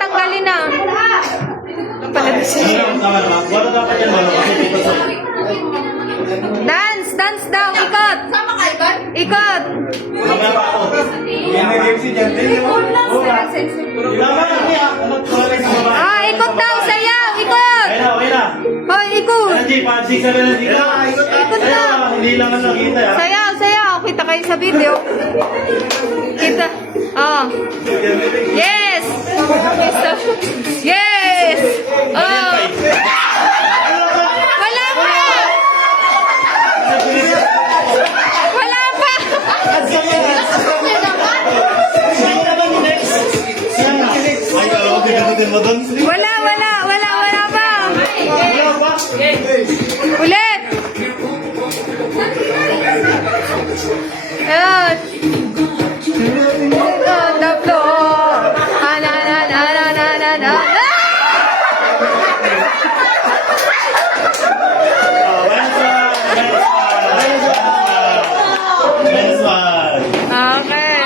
tanggalin na. Dance, dance daw, ikot. Ikot. Ah, ikot daw, sayaw, ikot. Oh, ikot. Ikot na. Sayaw, sayaw. Kita kayo sa video. Kita. Oh. Yes. Yes. Oh. Wala pa. Wala pa. Wala pa. Ulit. Ayan. Taplo. Na. Okay.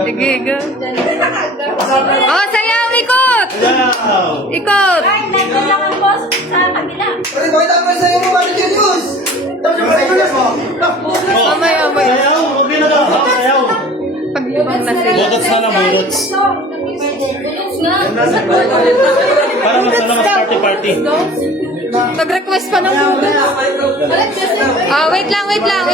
Sige, go. Oh, sayaw, ikot! Ikot! Mamaya. Paglibang na sila. Budots na lang, budots. Para masala mas party-party. Nag-request pa ng budots. Ah, wait lang.